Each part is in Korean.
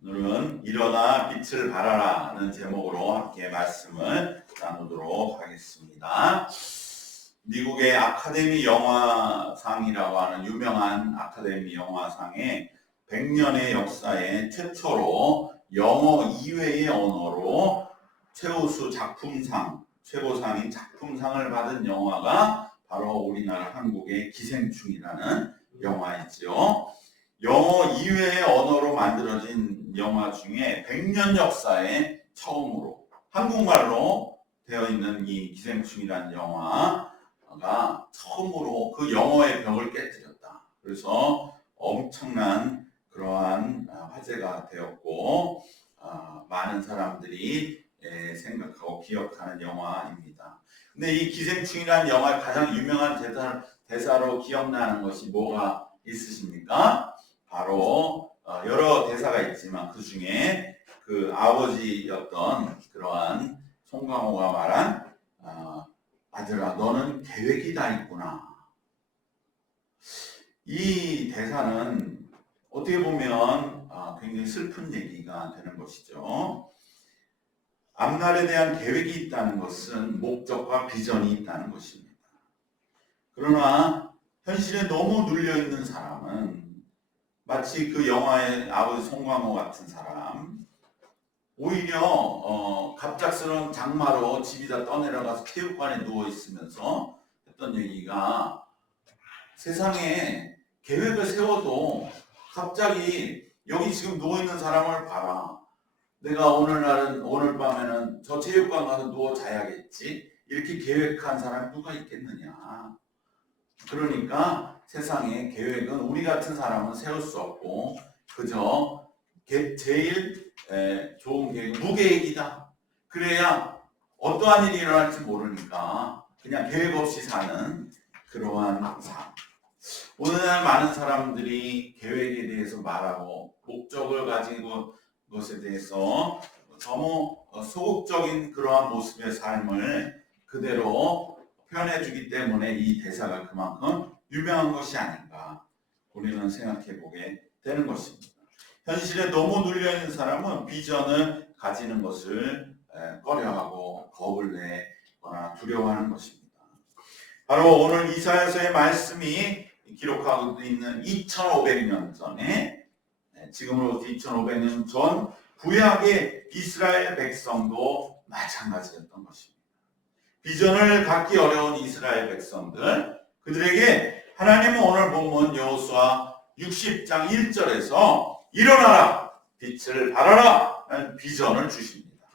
오늘은 일어나 빛을 발하라는 제목으로 함께 말씀을 나누도록 하겠습니다. 미국의 아카데미 영화상이라고 하는 유명한 아카데미 영화상에 100년의 역사에 최초로 영어 이외의 언어로 최우수 작품상, 최고상인 작품상을 받은 영화가 바로 우리나라 한국의 기생충이라는 영화이지요. 영어 이외의 언어로 만들어진 영화 중에 100년 역사에 처음으로 한국말로 되어 있는 이 기생충이라는 영화가 처음으로 그 영어의 벽을 깨뜨렸다. 그래서 엄청난 그러한 화제가 되었고 많은 사람들이 생각하고 기억하는 영화입니다. 근데 이 기생충이라는 영화의 가장 유명한 대사로 기억나는 것이 뭐가 있으십니까? 바로 여러 대사가 있지만 그 중에 그 아버지였던 그러한 송강호가 말한 아들아 너는 계획이 다 있구나. 이 대사는 어떻게 보면 굉장히 슬픈 얘기가 되는 것이죠. 앞날에 대한 계획이 있다는 것은 목적과 비전이 있다는 것입니다. 그러나 현실에 너무 눌려있는 사람은 마치 그 영화의 아버지 송강호 같은 사람, 오히려 갑작스러운 장마로 집이 다 떠내려가서 체육관에 누워있으면서 했던 얘기가 세상에 계획을 세워도 갑자기 여기 지금 누워있는 사람을 봐라. 내가 오늘 밤에는 저 체육관 가서 누워 자야겠지. 이렇게 계획한 사람이 누가 있겠느냐. 그러니까 세상에 계획은 우리 같은 사람은 세울 수 없고 그저 제일 좋은 계획은 무계획이다. 그래야 어떠한 일이 일어날지 모르니까 그냥 계획 없이 사는 그러한 삶. 오늘날 많은 사람들이 계획에 대해서 말하고 목적을 가지고 것에 대해서 너무 소극적인 그러한 모습의 삶을 그대로 표현해주기 때문에 이 대사가 그만큼 유명한 것이 아닌가 우리는 생각해 보게 되는 것입니다. 현실에 너무 눌려있는 사람은 비전을 가지는 것을 꺼려하고 겁을 내거나 두려워하는 것입니다. 바로 오늘 이사야서의 말씀이 기록하고 있는 2500년 전에 지금으로부터 2500년 전 구약의 이스라엘 백성도 마찬가지였던 것입니다. 비전을 갖기 어려운 이스라엘 백성들, 그들에게 하나님은 오늘 본문 여호수아 60장 1절에서 일어나라, 빛을 발하라 라는 비전을 주십니다.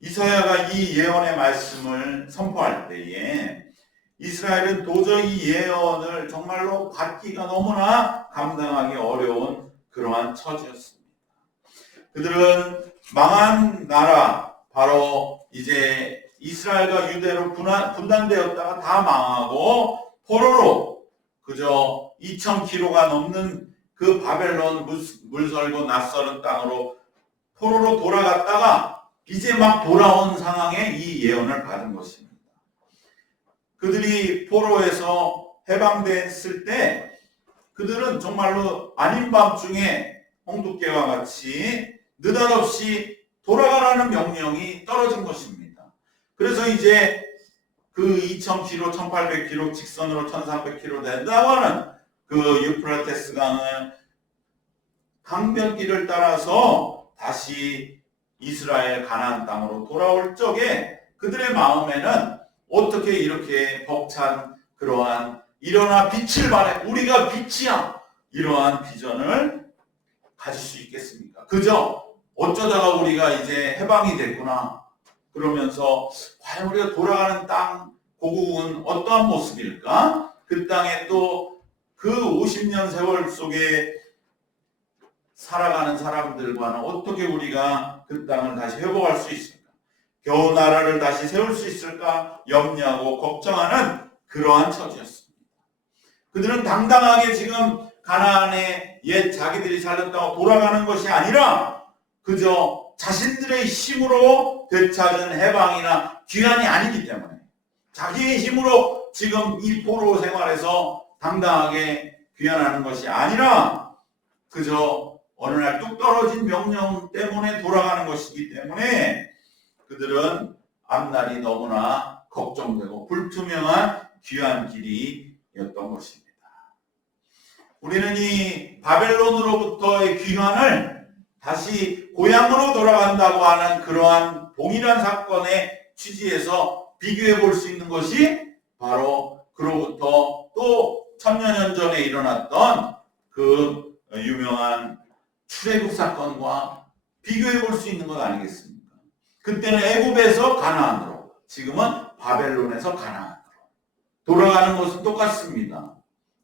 이사야가 이 예언의 말씀을 선포할 때에 이스라엘은 도저히 예언을 정말로 받기가 너무나 감당하기 어려운 그러한 처지였습니다. 그들은 망한 나라, 바로 이제 이스라엘과 유대로 분단되었다가 다 망하고 포로로 그저 2000km가 넘는 그 바벨론 물설고 낯설은 땅으로 포로로 돌아갔다가 이제 막 돌아온 상황에 이 예언을 받은 것입니다. 그들이 포로에서 해방됐을 때 그들은 정말로 아닌 밤중에 홍두깨와 같이 느닷없이 돌아가라는 명령이 떨어진 것입니다. 그래서 이제 그 2000km, 1800km 직선으로 1300km 된다고 하는 그 유프라테스 강을 강변길을 따라서 다시 이스라엘 가나안 땅으로 돌아올 적에 그들의 마음에는 어떻게 이렇게 벅찬 그러한 일어나 빛을 발해 우리가 빛이야 이러한 비전을 가질 수 있겠습니까? 그저 어쩌다가 우리가 이제 해방이 됐구나 그러면서 과연 우리가 돌아가는 땅 고국은 어떠한 모습일까? 그 땅에 또 그 50년 세월 속에 살아가는 사람들과는 어떻게 우리가 그 땅을 다시 회복할 수 있을까? 겨우 나라를 다시 세울 수 있을까? 염려하고 걱정하는 그러한 처지였습니다. 그들은 당당하게 지금 가나안에 옛 자기들이 살던 땅으로 돌아가는 것이 아니라 그저 자신들의 힘으로 되찾은 해방이나 귀환이 아니기 때문에 자기의 힘으로 지금 이 포로 생활에서 당당하게 귀환하는 것이 아니라 그저 어느 날 뚝 떨어진 명령 때문에 돌아가는 것이기 때문에 그들은 앞날이 너무나 걱정되고 불투명한 귀한 길이었던 것입니다. 우리는 이 바벨론으로부터의 귀환을 다시 고향으로 돌아간다고 하는 그러한 동일한 사건의 취지에서 비교해 볼 수 있는 것이 바로 그로부터 또 천여년 전에 일어났던 그 유명한 출애굽 사건과 비교해 볼 수 있는 것 아니겠습니까? 그때는 애굽에서 가나안으로, 지금은 바벨론에서 가나안으로 돌아가는 것은 똑같습니다.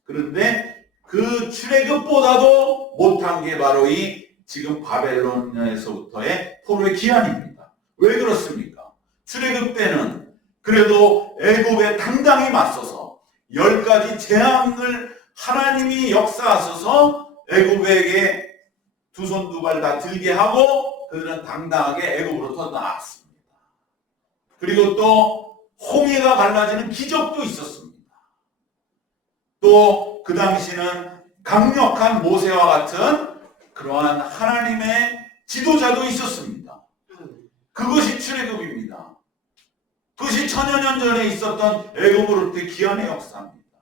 그런데 그 출애굽보다도 못한 게 바로 이 지금 바벨론에서부터의 포로의 귀환입니다. 왜 그렇습니까? 출애굽 때는 그래도 애굽에 당당히 맞서서 10가지 재앙을 하나님이 역사하셔서 애굽에게 두 손 두 발 다 들게 하고 그들은 당당하게 애굽으로부터 나왔습니다. 그리고 또 홍해가 갈라지는 기적도 있었습니다. 또 그 당시는 강력한 모세와 같은 그러한 하나님의 지도자도 있었습니다. 그것이 출애굽입니다. 그것이 천여년 전에 있었던 애굽으로부터의 귀환의 역사입니다.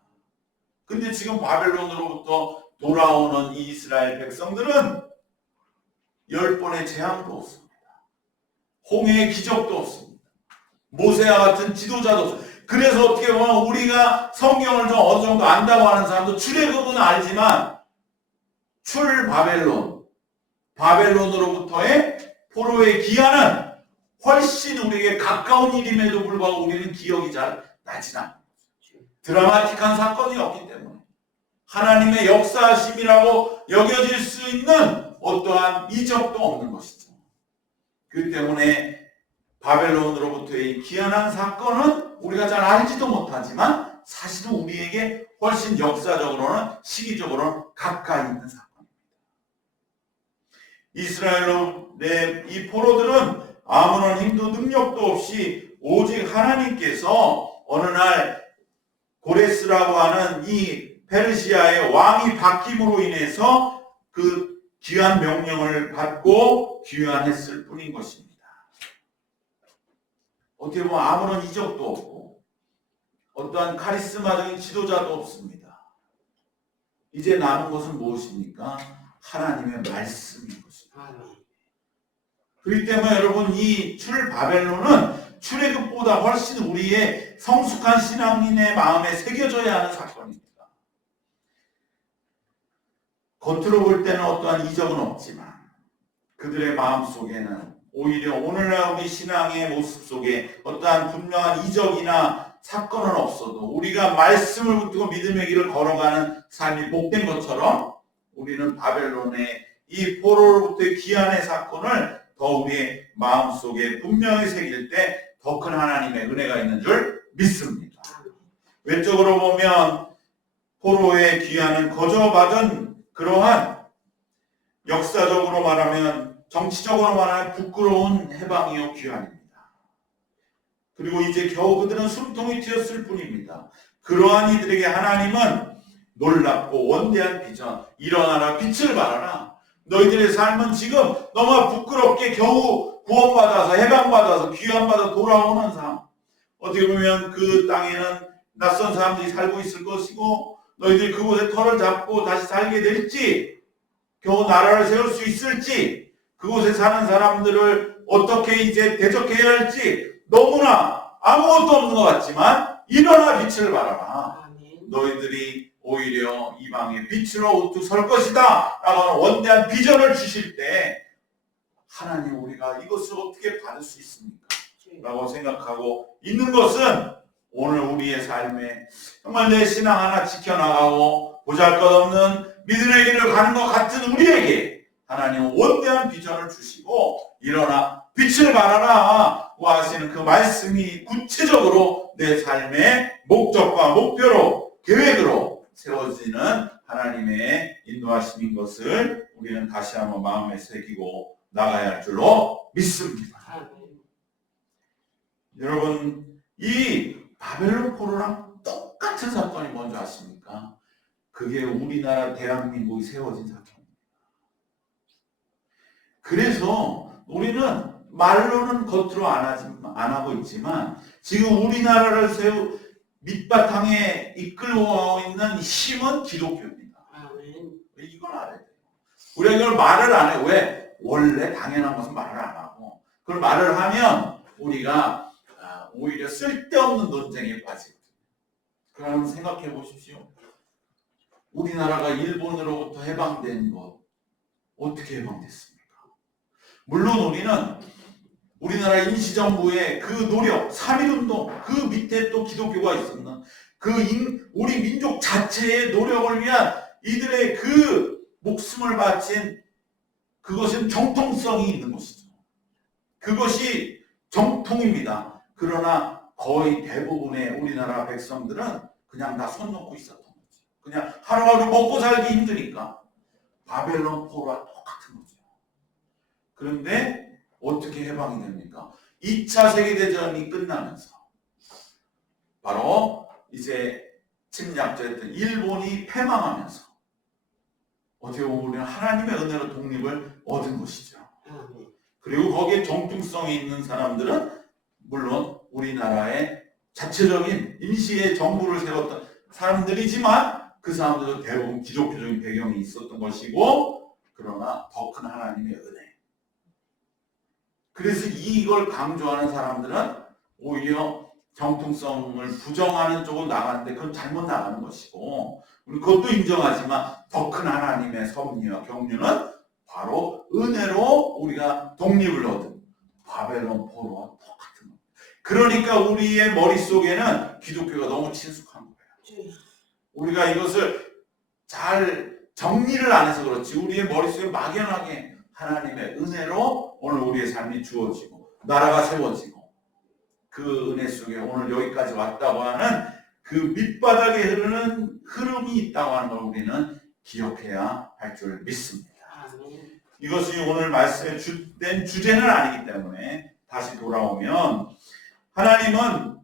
근데 지금 바벨론으로부터 돌아오는 이 이스라엘 백성들은 10번의 재앙도 없습니다. 홍해의 기적도 없습니다. 모세와 같은 지도자도 없습니다. 그래서 어떻게 보면 우리가 성경을 좀 어느 정도 안다고 하는 사람도 출애굽은 알지만 바벨론으로부터의 포로의 귀환은 훨씬 우리에게 가까운 일임에도 불구하고 우리는 기억이 잘 나지 않는 거죠. 드라마틱한 사건이었기 때문에 하나님의 역사하심이라고 여겨질 수 있는 어떠한 이적도 없는 것이죠. 그 때문에 바벨론으로부터의 귀환한 사건은 우리가 잘 알지도 못하지만 사실은 우리에게 훨씬 역사적으로는 시기적으로는 가까이 있는 사건입니다. 이스라엘의 이 포로들은 아무런 힘도 능력도 없이 오직 하나님께서 어느 날 고레스라고 하는 이 페르시아의 왕이 바뀜으로 인해서 그 귀환 명령을 받고 귀환했을 뿐인 것입니다. 어떻게 보면 아무런 이적도 없고 어떠한 카리스마적인 지도자도 없습니다. 이제 남은 것은 무엇입니까? 하나님의 말씀인 것입니다. 그렇기 때문에 여러분 이 바벨론은 출애굽보다 훨씬 우리의 성숙한 신앙인의 마음에 새겨져야 하는 사건입니다. 겉으로 볼 때는 어떠한 이적은 없지만 그들의 마음 속에는 오히려 오늘날 우리 신앙의 모습 속에 어떠한 분명한 이적이나 사건은 없어도 우리가 말씀을 붙들고 믿음의 길을 걸어가는 삶이 복된 것처럼 우리는 바벨론의 이 포로로부터의 귀환의 사건을 더 우리의 마음속에 분명히 새길 때 더 큰 하나님의 은혜가 있는 줄 믿습니다. 외적으로 보면 포로의 귀환은 거저받은 그러한 역사적으로 말하면 정치적으로 말하면 부끄러운 해방이요 귀환입니다. 그리고 이제 겨우 그들은 숨통이 트였을 뿐입니다. 그러한 이들에게 하나님은 놀랍고 원대한 비전, 일어나라 빛을 발하라. 너희들의 삶은 지금 너무 부끄럽게 겨우 구원받아서 해방받아서 귀환받아 돌아오는 삶. 어떻게 보면 그 땅에는 낯선 사람들이 살고 있을 것이고 너희들이 그곳에 터를 잡고 다시 살게 될지 겨우 나라를 세울 수 있을지 그곳에 사는 사람들을 어떻게 이제 대적해야 할지 너무나 아무것도 없는 것 같지만 일어나 빛을 발하라. 너희들이 오히려 이방의 빛으로 우뚝 설 것이다 라고 하는 원대한 비전을 주실 때 하나님 우리가 이것을 어떻게 받을 수 있습니까? 라고 생각하고 있는 것은 오늘 우리의 삶에 정말 내 신앙 하나 지켜나가고 보잘것없는 믿음의 길을 가는 것 같은 우리에게 하나님은 원대한 비전을 주시고 일어나 빛을 발하라 하시는 그 말씀이 구체적으로 내 삶의 목적과 목표로 계획으로 세워지는 하나님의 인도하심인 것을 우리는 다시 한번 마음에 새기고 나가야 할 줄로 믿습니다. 여러분 이 바벨론 포로랑 똑같은 사건이 뭔지 아십니까? 그게 우리나라 대한민국이 세워진 사건입니다. 그래서 우리는 말로는 겉으로 안 하고 있지만 지금 우리나라를 밑바탕에 이끌고 있는 힘은 기독교입니다. 이걸 알아야 돼요. 우리가 이걸 말을 안 해. 왜? 원래 당연한 것은 말을 안 하고 그걸 말을 하면 우리가 오히려 쓸데없는 논쟁에 빠지거든요. 그럼 생각해 보십시오. 우리나라가 일본으로부터 해방된 것 어떻게 해방됐습니까? 물론 우리는 우리나라 임시정부의 그 노력, 3.1운동, 그 밑에 또 기독교가 있었나? 우리 민족 자체의 노력을 위한 이들의 그 목숨을 바친 그것은 정통성이 있는 것이죠. 그것이 정통입니다. 그러나 거의 대부분의 우리나라 백성들은 그냥 다 손 놓고 있었던 거죠. 그냥 하루하루 먹고 살기 힘드니까 바벨론 포로와 똑같은 거죠. 그런데 어떻게 해방이 됩니까? 2차 세계대전이 끝나면서 바로 이제 침략자였던 일본이 패망하면서 어떻게 보면 하나님의 은혜로 독립을 얻은 것이죠. 그리고 거기에 정통성이 있는 사람들은 물론 우리나라의 자체적인 임시의 정부를 세웠던 사람들이지만 그 사람들도 대부분 기독교적인 배경이 있었던 것이고 그러나 더 큰 하나님의 은혜. 그래서 이걸 강조하는 사람들은 오히려 정통성을 부정하는 쪽으로 나가는데 그건 잘못 나가는 것이고 우리 그것도 인정하지만 더 큰 하나님의 섭리와 경륜은 바로 은혜로 우리가 독립을 얻은 바벨론 포로와 똑같은 겁니다. 그러니까 우리의 머릿속에는 기독교가 너무 친숙한 거예요. 우리가 이것을 잘 정리를 안 해서 그렇지 우리의 머릿속에 막연하게 하나님의 은혜로 오늘 우리의 삶이 주어지고 나라가 세워지고 그 은혜 속에 오늘 여기까지 왔다고 하는 그 밑바닥에 흐르는 흐름이 있다고 하는 걸 우리는 기억해야 할 줄 믿습니다. 이것이 오늘 말씀에 주된 주제는 아니기 때문에 다시 돌아오면 하나님은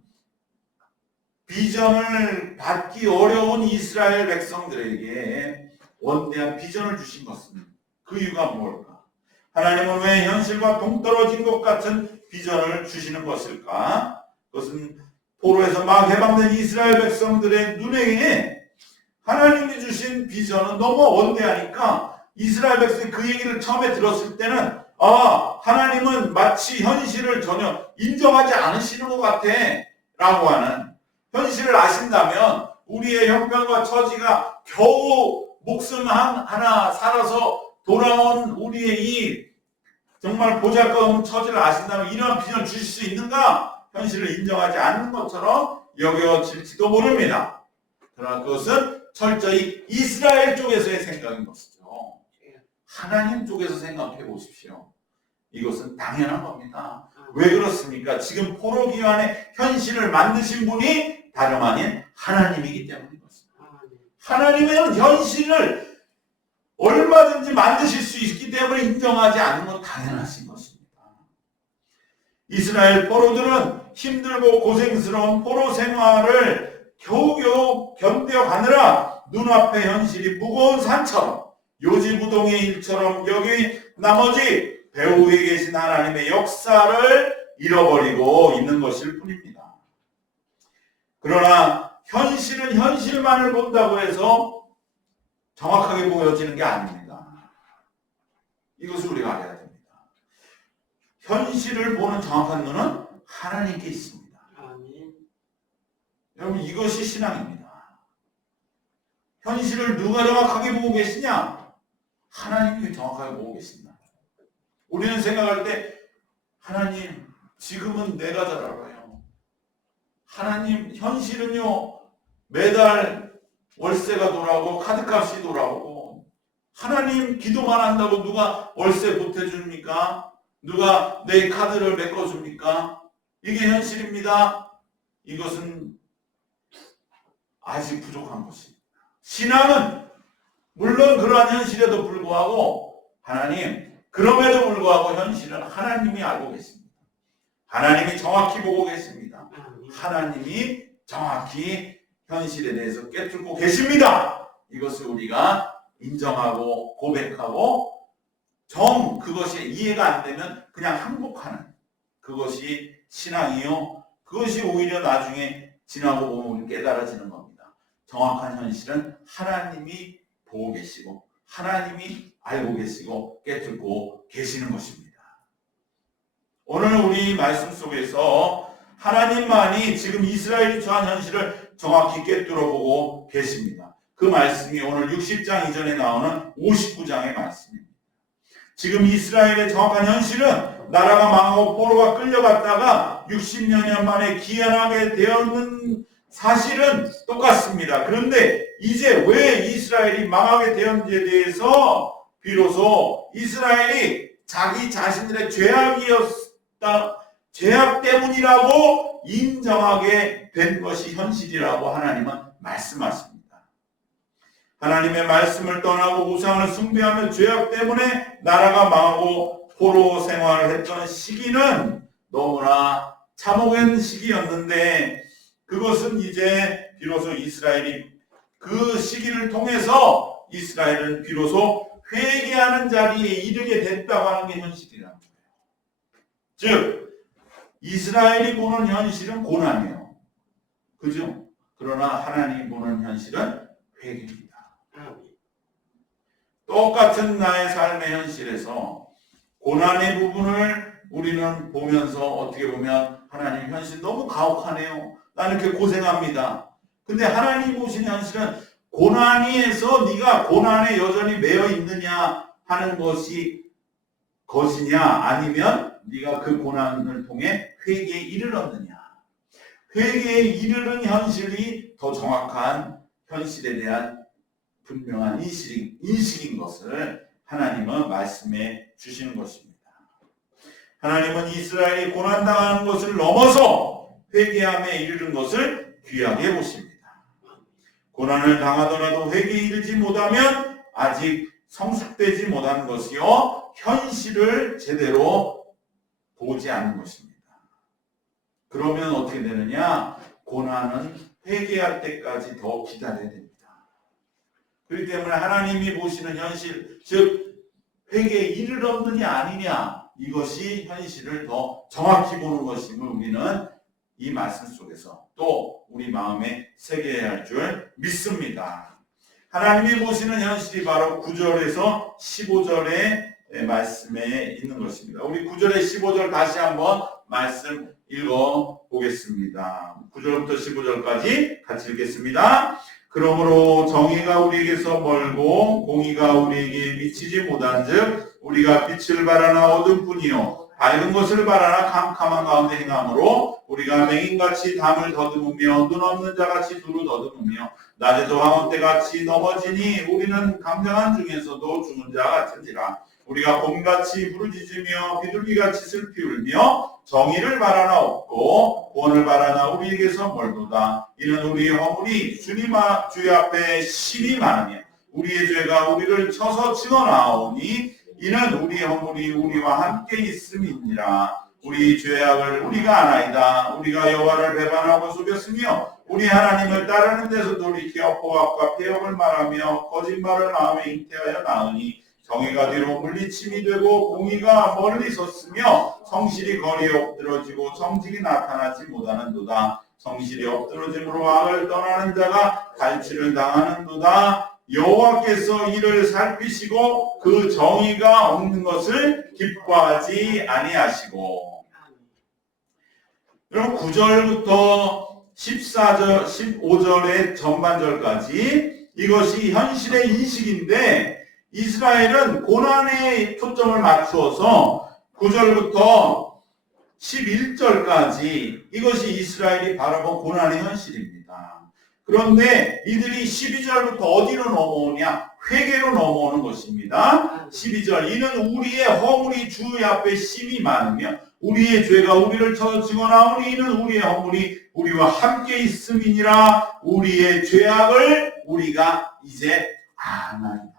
비전을 받기 어려운 이스라엘 백성들에게 원대한 비전을 주신 것은 그 이유가 뭘까? 하나님은 왜 현실과 동떨어진 것 같은 비전을 주시는 것일까? 그것은 포로에서 막 해방된 이스라엘 백성들의 눈에 하나님이 주신 비전은 너무 원대하니까 이스라엘 백성이 그 얘기를 처음에 들었을 때는 하나님은 마치 현실을 전혀 인정하지 않으시는 것 같아 라고 하는 현실을 아신다면 우리의 형편과 처지가 겨우 목숨 하나 살아서 돌아온 우리의 이 정말 보잘것없는 처지를 아신다면 이러한 비전을 주실 수 있는가? 현실을 인정하지 않는 것처럼 여겨질지도 모릅니다. 그러나 그것은 철저히 이스라엘 쪽에서의 생각인 것이죠. 하나님 쪽에서 생각해 보십시오. 이것은 당연한 겁니다. 왜 그렇습니까? 지금 포로 기환의 현실을 만드신 분이 다름 아닌 하나님이기 때문인 것입니다. 하나님은 현실을 얼마든지 만드실 수 있기 때문에 인정하지 않는 건 당연하신 것입니다. 이스라엘 포로들은 힘들고 고생스러운 포로 생활을 겨우겨우 견뎌 가느라 눈앞의 현실이 무거운 산처럼 요지부동의 일처럼 여기 나머지 배후에 계신 하나님의 역사를 잃어버리고 있는 것일 뿐입니다. 그러나 현실은 현실만을 본다고 해서 정확하게 보여지는 게 아닙니다. 이것을 우리가 알아야 됩니다. 현실을 보는 정확한 눈은 하나님께 있습니다. 여러분 이것이 신앙입니다. 현실을 누가 정확하게 보고 계시냐? 하나님이 정확하게 보고 계신다. 우리는 생각할 때 하나님 지금은 내가 잘 알아요. 하나님 현실은요 매달 월세가 돌아오고 카드값이 돌아오고 하나님 기도만 한다고 누가 월세 보태줍니까? 누가 내 카드를 메꿔줍니까? 이게 현실입니다. 이것은 아직 부족한 것입니다. 신앙은 물론 그러한 현실에도 불구하고 그럼에도 불구하고 현실은 하나님이 알고 계십니다. 하나님이 정확히 보고 계십니다. 하나님이 정확히 현실에 대해서 꿰뚫고 계십니다. 이것을 우리가 인정하고 고백하고 그것이 이해가 안 되면 그냥 항복하는 그것이 신앙이요. 그것이 오히려 나중에 지나고 보면 깨달아지는 겁니다. 정확한 현실은 하나님이 보고 계시고 하나님이 알고 계시고 깨닫고 계시는 것입니다. 오늘 우리 말씀 속에서 하나님만이 지금 이스라엘이 처한 현실을 정확히 깨뜨려 보고 계십니다. 그 말씀이 오늘 60장 이전에 나오는 59장의 말씀입니다. 지금 이스라엘의 정확한 현실은 나라가 망하고 포로가 끌려갔다가 60여 년 만에 귀환하게 되었는 사실은 똑같습니다. 그런데 이제 왜 이스라엘이 망하게 되었는지에 대해서 비로소 이스라엘이 자기 자신들의 죄악 때문이라고 인정하게 된 것이 현실이라고 하나님은 말씀하십니다. 하나님의 말씀을 떠나고 우상을 숭배하며 죄악 때문에 나라가 망하고 포로 생활을 했던 시기는 너무나 참혹한 시기였는데 그것은 이제 비로소 이스라엘이 그 시기를 통해서 이스라엘은 비로소 회개하는 자리에 이르게 됐다고 하는 게 현실이라는 거예요. 즉 이스라엘이 보는 현실은 고난이에요. 그죠? 그러나 하나님이 보는 현실은 회개입니다. 똑같은 나의 삶의 현실에서 고난의 부분을 우리는 보면서 어떻게 보면 하나님 현실 너무 가혹하네요. 나는 이렇게 고생합니다. 근데 하나님 보시는 현실은 고난에서 네가 고난에 여전히 매여 있느냐 하는 것이냐 아니면 네가 그 고난을 통해 회개에 이르렀느냐. 회개에 이르는 현실이 더 정확한 현실에 대한 분명한 인식인 것을 하나님은 말씀해 주시는 것입니다. 하나님은 이스라엘이 고난당하는 것을 넘어서 회개함에 이르는 것을 귀하게 보십니다. 고난을 당하더라도 회개에 이르지 못하면 아직 성숙되지 못한 것이요 현실을 제대로 보지 않는 것입니다. 그러면 어떻게 되느냐? 고난은 회개할 때까지 더 기다려야 됩니다. 그렇기 때문에 하나님이 보시는 현실, 즉 회개에 이르렀느냐 아니냐 이것이 현실을 더 정확히 보는 것임을 우리는 이 말씀 속에서 또 우리 마음에 새겨야 할 줄 믿습니다. 하나님이 보시는 현실이 바로 9절에서 15절의 말씀에 있는 것입니다. 우리 9절에 15절 다시 한번 말씀 읽어보겠습니다. 9절부터 15절까지 같이 읽겠습니다. 그러므로 정의가 우리에게서 멀고 공의가 우리에게 미치지 못한즉 우리가 빛을 바라나 어둠뿐이요 밝은 것을 바라나 캄캄한 가운데 행함으로 우리가 맹인같이 담을 더듬으며 눈 없는 자같이 두루 더듬으며 낮에도 황혼때같이 넘어지니 우리는 강장한 중에서도 죽은 자 같은지라. 우리가 곰같이 부르짖으며 비둘기같이 슬피 울며 정의를 바라나 없고 구원을 바라나 우리에게서 멀도다. 이는 우리의 허물이 주의 앞에 심히 많으며 우리의 죄가 우리를 쳐서 치어나오니 이는 우리의 허물이 우리와 함께 있음이니라. 우리 죄악을 우리가 아나이다. 우리가 여호와를 배반하고 속였으며 우리 하나님을 따르는 데서 돌이켜 포악과 폐역을 말하며 거짓말을 마음에 잉태하여 나으니 정의가 뒤로 물리침이 되고 공의가 멀리 섰으며 성실이 거리에 엎드러지고 정직이 나타나지 못하는도다. 성실이 엎드러짐으로 악을 떠나는 자가 갈취를 당하는도다. 여호와께서 이를 살피시고 그 정의가 없는 것을 기뻐하지 아니하시고. 그럼 9절부터 14절, 15절의 전반절까지 이것이 현실의 인식인데 이스라엘은 고난에 초점을 맞추어서 9절부터 11절까지 이것이 이스라엘이 바라본 고난의 현실입니다. 그런데 이들이 12절부터 어디로 넘어오냐? 회개로 넘어오는 것입니다. 12절 이는 우리의 허물이 주 앞에 심히 많으며 우리의 죄가 우리를 쳐서 증언하오니 이는 우리의 허물이 우리와 함께 있음이니라. 우리의 죄악을 우리가 이제 아나이다.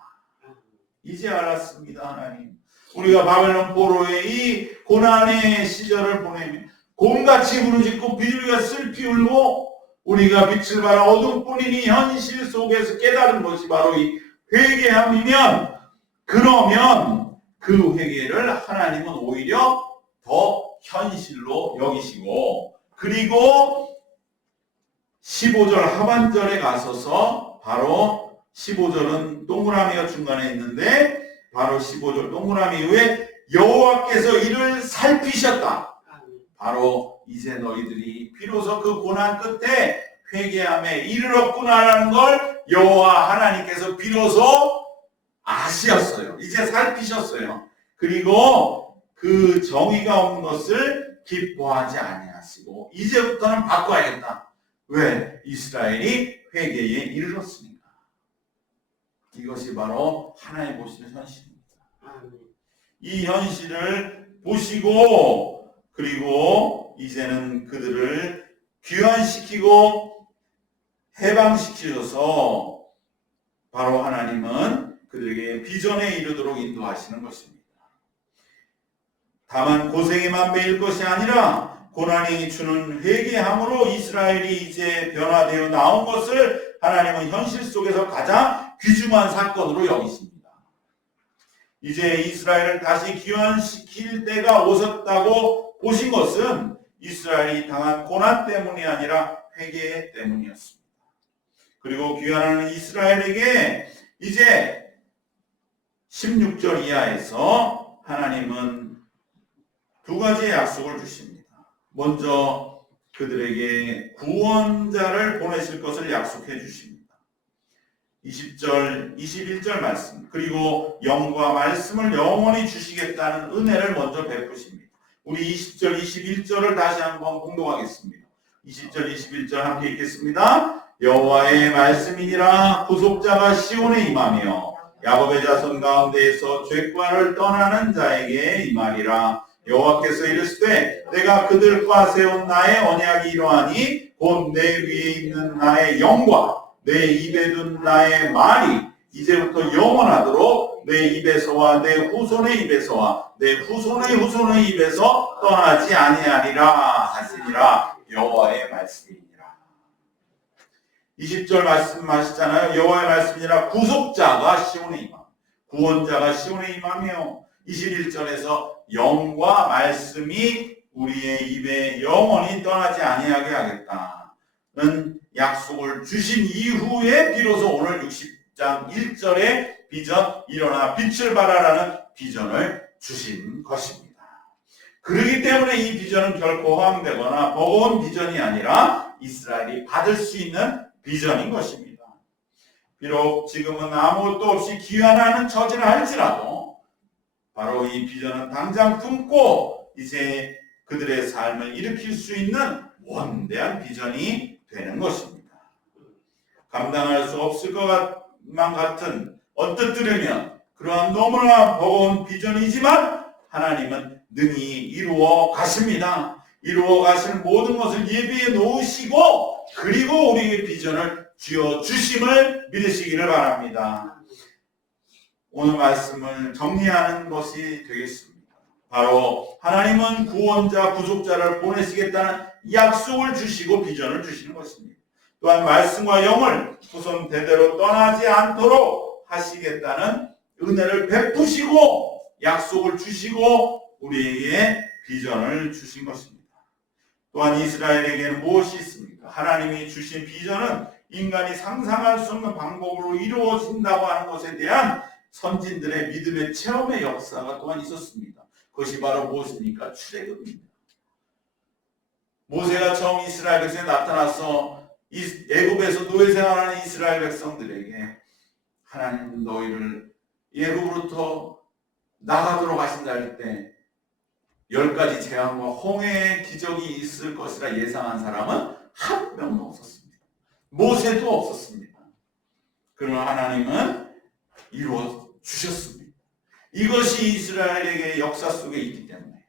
이제 알았습니다. 하나님 우리가 바벨론 포로의 이 고난의 시절을 보내며 곰같이 부르짖고 비둘기가 슬피 울고 우리가 빛을 발하 어둠뿐이니 현실 속에서 깨달은 것이 바로 이 회개함이면 그러면 그 회개를 하나님은 오히려 더 현실로 여기시고, 그리고 15절 하반절에 가서서 바로 15절은 동그라미가 중간에 있는데 바로 15절 동그라미 위에 여호와께서 이를 살피셨다. 바로 이제 너희들이 비로소 그 고난 끝에 회개함에 이르렀구나라는 걸 여호와 하나님께서 비로소 아시었어요. 이제 살피셨어요. 그리고 그 정의가 없는 것을 기뻐하지 아니하시고 이제부터는 바꿔야겠다. 왜? 이스라엘이 회개에 이르렀으니까. 이것이 바로 하나님 보시는 현실입니다. 이 현실을 보시고 그리고 이제는 그들을 귀환시키고 해방시키셔서 바로 하나님은 그들에게 비전에 이르도록 인도하시는 것입니다. 다만 고생에만 매일 것이 아니라 고난이 주는 회개함으로 이스라엘이 이제 변화되어 나온 것을 하나님은 현실 속에서 가장 귀중한 사건으로 여기십니다. 이제 이스라엘을 다시 귀환시킬 때가 오셨다고 보신 것은 이스라엘이 당한 고난 때문이 아니라 회개 때문이었습니다. 그리고 귀환하는 이스라엘에게 이제 16절 이하에서 하나님은 두 가지의 약속을 주십니다. 먼저 그들에게 구원자를 보내실 것을 약속해 주십니다. 20절, 21절 말씀, 그리고 영과 말씀을 영원히 주시겠다는 은혜를 먼저 베푸십니다. 우리 20절, 21절을 다시 한번 공독하겠습니다. 20절, 21절 함께 읽겠습니다. 여호와의 말씀이니라 구속자가 시온에 임하며 야곱의 자손 가운데에서 죄과를 떠나는 자에게 임하리라. 여호와께서 이르시되 내가 그들과 세운 나의 언약이 이러하니 곧 내 위에 있는 나의 영과 내 입에 둔 나의 말이 이제부터 영원하도록 내 입에서와 내 후손의 입에서와 내 후손의 후손의 입에서 떠나지 아니하리라 하시니라. 여호와의 말씀이니라. 20절 말씀하시잖아요. 여호와의 말씀이니라 구속자가 시온에 임하며 구원자가 시온에 임하며 21절에서 영과 말씀이 우리의 입에 영원히 떠나지 아니하게 하겠다는 약속을 주신 이후에 비로소 오늘 60장 1절의 비전 일어나 빛을 발하라는 비전을 주신 것입니다. 그렇기 때문에 이 비전은 결코 허황되거나 버거운 비전이 아니라 이스라엘이 받을 수 있는 비전인 것입니다. 비록 지금은 아무것도 없이 귀환하는 처지를 할지라도 바로 이 비전은 당장 품고 이제 그들의 삶을 일으킬 수 있는 원대한 비전이 되는 것입니다. 감당할 수 없을 것만 같은 언뜻 들으면 그러한 너무나 버거운 비전이지만 하나님은 능히 이루어 가십니다. 이루어 가실 모든 것을 예비해 놓으시고 그리고 우리의 비전을 쥐어 주심을 믿으시기를 바랍니다. 오늘 말씀을 정리하는 것이 되겠습니다. 바로 하나님은 구원자, 구속자를 보내시겠다는 약속을 주시고 비전을 주시는 것입니다. 또한 말씀과 영을 후손 대대로 떠나지 않도록 하시겠다는 은혜를 베푸시고 약속을 주시고 우리에게 비전을 주신 것입니다. 또한 이스라엘에게는 무엇이 있습니까? 하나님이 주신 비전은 인간이 상상할 수 없는 방법으로 이루어진다고 하는 것에 대한 선진들의 믿음의 체험의 역사가 또한 있었습니다. 그것이 바로 무엇입니까? 출애굽입니다. 모세가 처음 이스라엘 백성에 나타나서 애굽에서 노예 생활하는 이스라엘 백성들에게 하나님 너희를 애굽으로부터 나가도록 하신다 할 때 10가지 재앙과 홍해의 기적이 있을 것이라 예상한 사람은 한 명도 없었습니다. 모세도 없었습니다. 그러나 하나님은 이루어 주셨습니다. 이것이 이스라엘에게 역사 속에 있기 때문에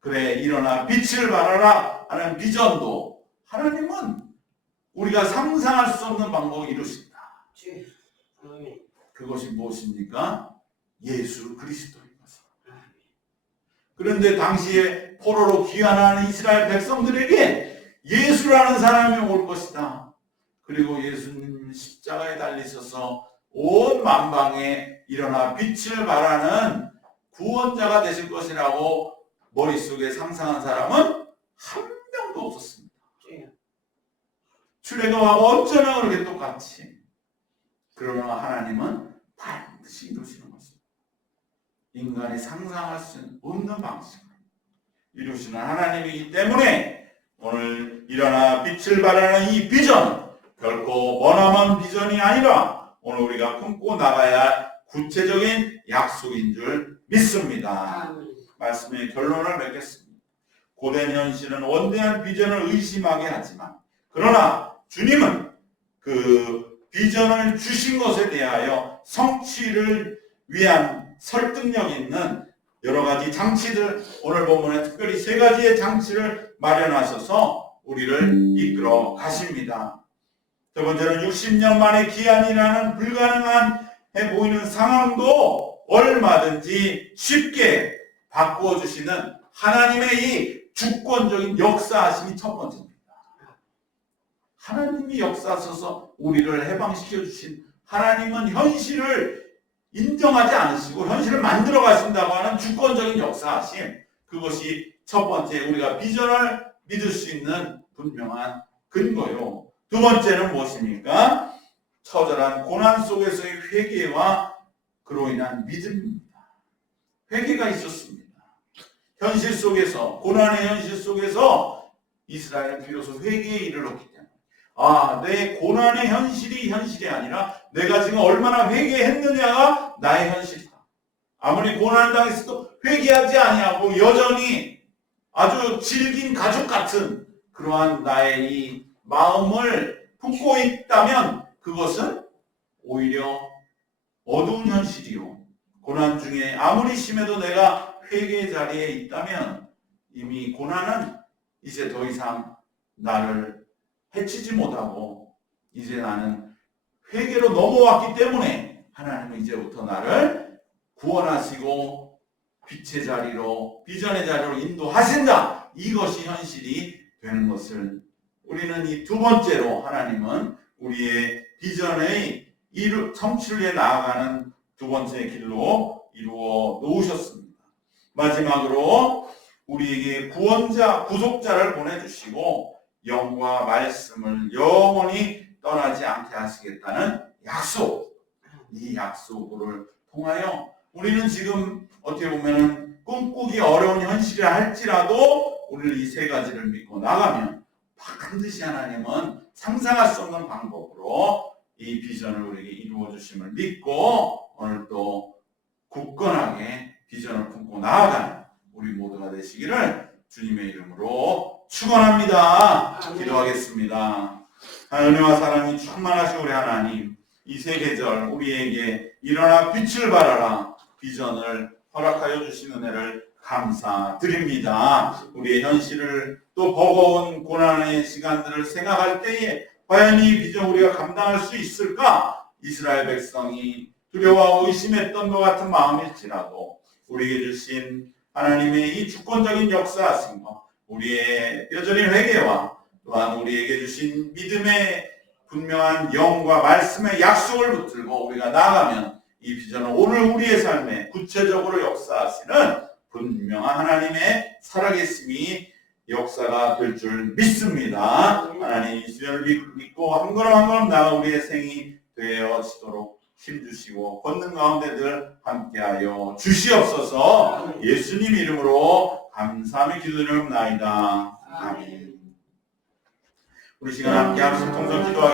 그래 일어나 빛을 발하라 하는 비전도 하나님은 우리가 상상할 수 없는 방법을 이루신다. 그것이 무엇입니까? 예수 그리스도인 것입니다. 그런데 당시에 포로로 귀환하는 이스라엘 백성들에게 예수라는 사람이 올 것이다. 그리고 예수님 십자가에 달리셔서 온 만방에 일어나 빛을 발하는 구원자가 되실 것이라고 머릿속에 상상한 사람은 한 명도 없었습니다. 출애굽하고 어쩌나 그렇게 똑같이. 그러나 하나님은 반드시 이루시는 것입니다. 인간이 상상할 수 없는 방식으로 이루시는 하나님이기 때문에 오늘 일어나 빛을 발하는 이 비전, 결코 머나먼 비전이 아니라 오늘 우리가 품고 나가야 할 구체적인 약속인 줄 믿습니다. 말씀의 결론을 맺겠습니다. 고된 현실은 원대한 비전을 의심하게 하지만, 그러나 주님은 그 비전을 주신 것에 대하여 성취를 위한 설득력 있는 여러 가지 장치들, 오늘 본문에 특별히 세 가지의 장치를 마련하셔서 우리를 이끌어 가십니다. 첫 번째는 60년 만에 기한이라는 불가능한 해 보이는 상황도 얼마든지 쉽게 바꾸어 주시는 하나님의 이 주권적인 역사하심이 첫 번째입니다. 하나님이 역사하셔서 우리를 해방시켜 주신 하나님은 현실을 인정하지 않으시고 현실을 만들어 가신다고 하는 주권적인 역사하심, 그것이 첫 번째 우리가 비전을 믿을 수 있는 분명한 근거요. 두 번째는 무엇입니까? 처절한 고난 속에서의 회개와 그로 인한 믿음입니다. 회개가 있었습니다. 현실 속에서, 고난의 현실 속에서 이스라엘은 비로소 회개에 이르렀기 때문에, 내 고난의 현실이 현실이 아니라 내가 지금 얼마나 회개했느냐가 나의 현실이다. 아무리 고난을 당했어도 회개하지 아니하고 여전히 아주 질긴 가죽 같은 그러한 나의 이 마음을 품고 있다면 그것은 오히려 어두운 현실이요. 고난 중에 아무리 심해도 내가 회개의 자리에 있다면 이미 고난은 이제 더 이상 나를 해치지 못하고 이제 나는 회개로 넘어왔기 때문에 하나님은 이제부터 나를 구원하시고 빛의 자리로, 비전의 자리로 인도하신다. 이것이 현실이 되는 것을 우리는 이 두 번째로 하나님은 우리의 비전의 성취를 위해 나아가는 두 번째 길로 이루어 놓으셨습니다. 마지막으로 우리에게 구원자, 구속자를 보내주시고 영과 말씀을 영원히 떠나지 않게 하시겠다는 약속, 이 약속을 통하여 우리는 지금 어떻게 보면 꿈꾸기 어려운 현실이라 할지라도 우리는 이 세 가지를 믿고 나가면 반드시 하나님은 상상할 수 없는 방법으로 이 비전을 우리에게 이루어 주심을 믿고 오늘 또 굳건하게 비전을 품고 나아가는 우리 모두가 되시기를 주님의 이름으로 축원합니다. 기도하겠습니다. 은혜와 사랑이 충만하신 우리 하나님, 이 세 계절 우리에게 일어나 빛을 발하라 비전을 허락하여 주신 은혜를 감사드립니다. 우리의 현실을 또 버거운 고난의 시간들을 생각할 때에 과연 이 비전 우리가 감당할 수 있을까? 이스라엘 백성이 두려워하고 의심했던 것 같은 마음일지라도 우리에게 주신 하나님의 이 주권적인 역사하심과 우리의 뼈저린 회개와 또한 우리에게 주신 믿음의 분명한 영과 말씀의 약속을 붙들고 우리가 나아가면 이 비전은 오늘 우리의 삶에 구체적으로 역사하시는 분명한 하나님의 살아계심이 역사가 될 줄 믿습니다. 하나님 이 비전을 믿고 한 걸음 한 걸음 나아 우리의 생이 되어지도록 힘주시고 걷는 가운데 늘 함께하여 주시옵소서. 예수님 이름으로 감사하며 기도드리옵나이다. 아멘. 우리 시간 함께 합심 통성 기도하겠습니다.